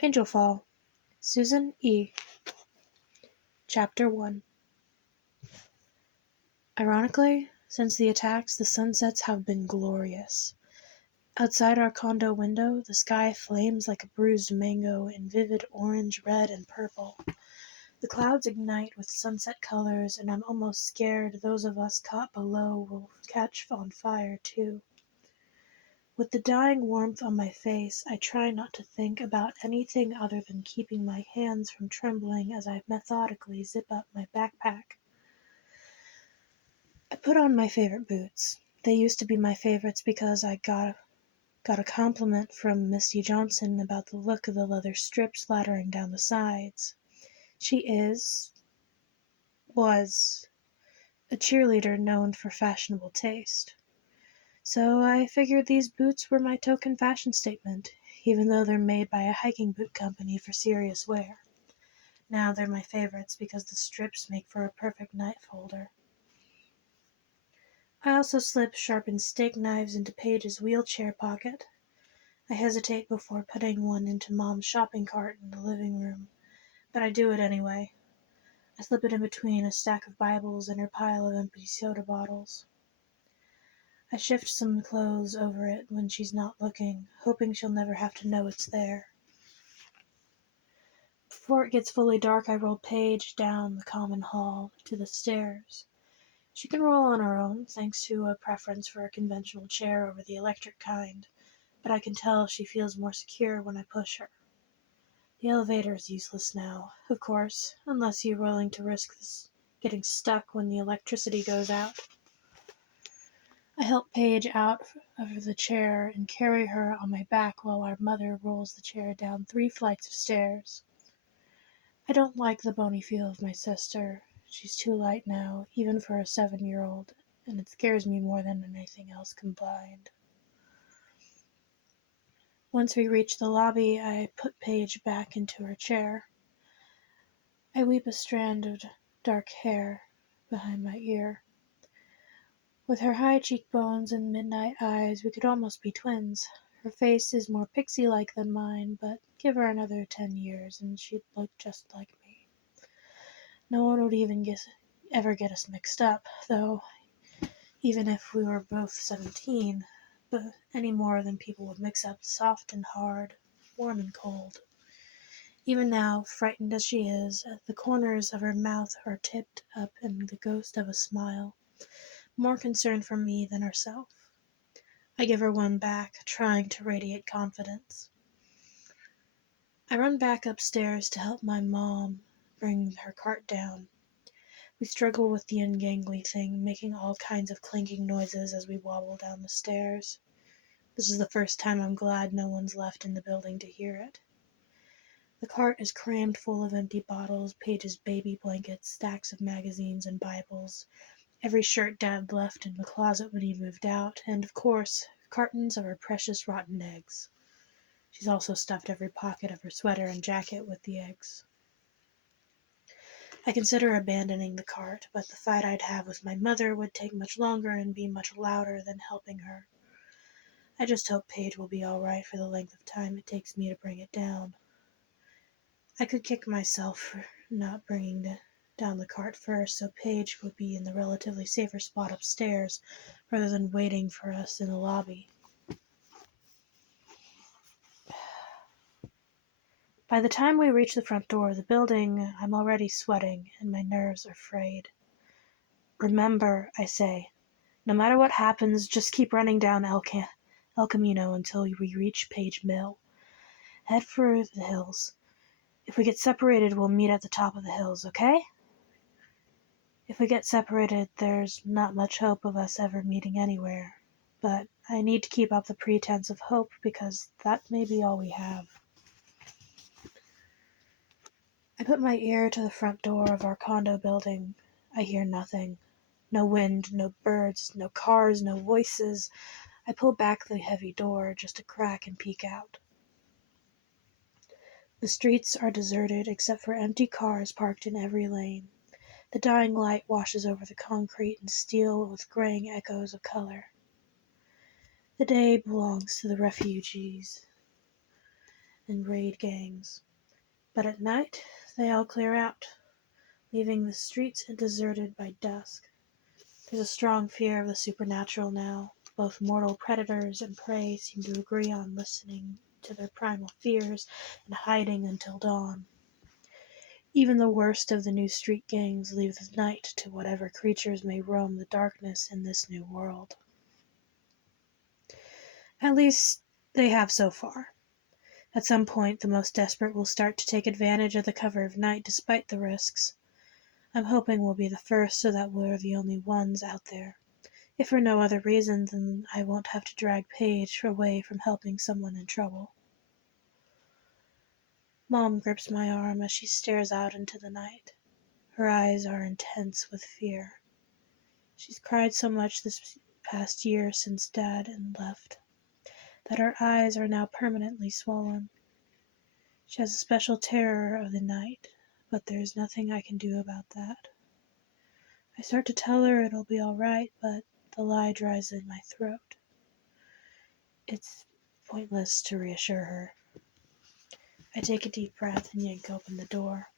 Angelfall, Susan E. Chapter 1. Ironically, since the attacks, the sunsets have been glorious. Outside our condo window, the sky flames like a bruised mango in vivid orange, red, and purple. The clouds ignite with sunset colors, and I'm almost scared those of us caught below will catch on fire too. With the dying warmth on my face, I try not to think about anything other than keeping my hands from trembling as I methodically zip up my backpack. I put on my favorite boots. They used to be my favorites because I got a compliment from Misty Johnson about the look of the leather strips laddering down the sides. She was, a cheerleader known for fashionable taste. So I figured these boots were my token fashion statement, even though they're made by a hiking boot company for serious wear. Now they're my favorites because the strips make for a perfect night folder. I also slip sharpened steak knives into Paige's wheelchair pocket. I hesitate before putting one into Mom's shopping cart in the living room, but I do it anyway. I slip it in between a stack of Bibles and her pile of empty soda bottles. I shift some clothes over it when she's not looking, hoping she'll never have to know it's there. Before it gets fully dark, I roll Paige down the common hall to the stairs. She can roll on her own, thanks to a preference for a conventional chair over the electric kind, but I can tell she feels more secure when I push her. The elevator is useless now, of course, unless you're willing to risk getting stuck when the electricity goes out. I help Paige out of the chair and carry her on my back while our mother rolls the chair down 3 flights of stairs. I don't like the bony feel of my sister. She's too light now, even for a 7-year-old, and it scares me more than anything else combined. Once we reach the lobby, I put Paige back into her chair. I weep a strand of dark hair behind my ear. With her high cheekbones and midnight eyes, we could almost be twins. Her face is more pixie-like than mine, but give her another 10 years and she'd look just like me. No one would even ever get us mixed up, though, even if we were both 17, but any more than people would mix up soft and hard, warm and cold. Even now, frightened as she is, the corners of her mouth are tipped up in the ghost of a smile, more concerned for me than herself. I give her one back, trying to radiate confidence. I run back upstairs to help my mom bring her cart down. We struggle with the ungangly thing, making all kinds of clinking noises as we wobble down the stairs. This is the first time I'm glad no one's left in the building to hear it. The cart is crammed full of empty bottles, Paige's baby blankets, stacks of magazines and Bibles, every shirt Dad left in the closet when he moved out, and, of course, cartons of her precious rotten eggs. She's also stuffed every pocket of her sweater and jacket with the eggs. I consider abandoning the cart, but the fight I'd have with my mother would take much longer and be much louder than helping her. I just hope Paige will be all right for the length of time it takes me to bring it down. I could kick myself for not bringing down the cart first, so Paige would be in the relatively safer spot upstairs rather than waiting for us in the lobby. By the time we reach the front door of the building, I'm already sweating and my nerves are frayed. Remember, I say, no matter what happens, just keep running down El Camino until we reach Page Mill. Head for the hills. If we get separated, we'll meet at the top of the hills, okay? If we get separated, there's not much hope of us ever meeting anywhere. But I need to keep up the pretense of hope because that may be all we have. I put my ear to the front door of our condo building. I hear nothing. No wind, no birds, no cars, no voices. I pull back the heavy door just to crack and peek out. The streets are deserted except for empty cars parked in every lane. The dying light washes over the concrete and steel with graying echoes of color. The day belongs to the refugees, and raid gangs. But at night, they all clear out, leaving the streets deserted by dusk. There's a strong fear of the supernatural now. Both mortal predators and prey seem to agree on listening to their primal fears and hiding until dawn. Even the worst of the new street gangs leave the night to whatever creatures may roam the darkness in this new world. At least, they have so far. At some point, the most desperate will start to take advantage of the cover of night despite the risks. I'm hoping we'll be the first so that we're the only ones out there. If for no other reason than I won't have to drag Paige away from helping someone in trouble. Mom grips my arm as she stares out into the night. Her eyes are intense with fear. She's cried so much this past year since Dad left that her eyes are now permanently swollen. She has a special terror of the night, but there's nothing I can do about that. I start to tell her it'll be all right, but the lie dries in my throat. It's pointless to reassure her. I take a deep breath and yank open the door.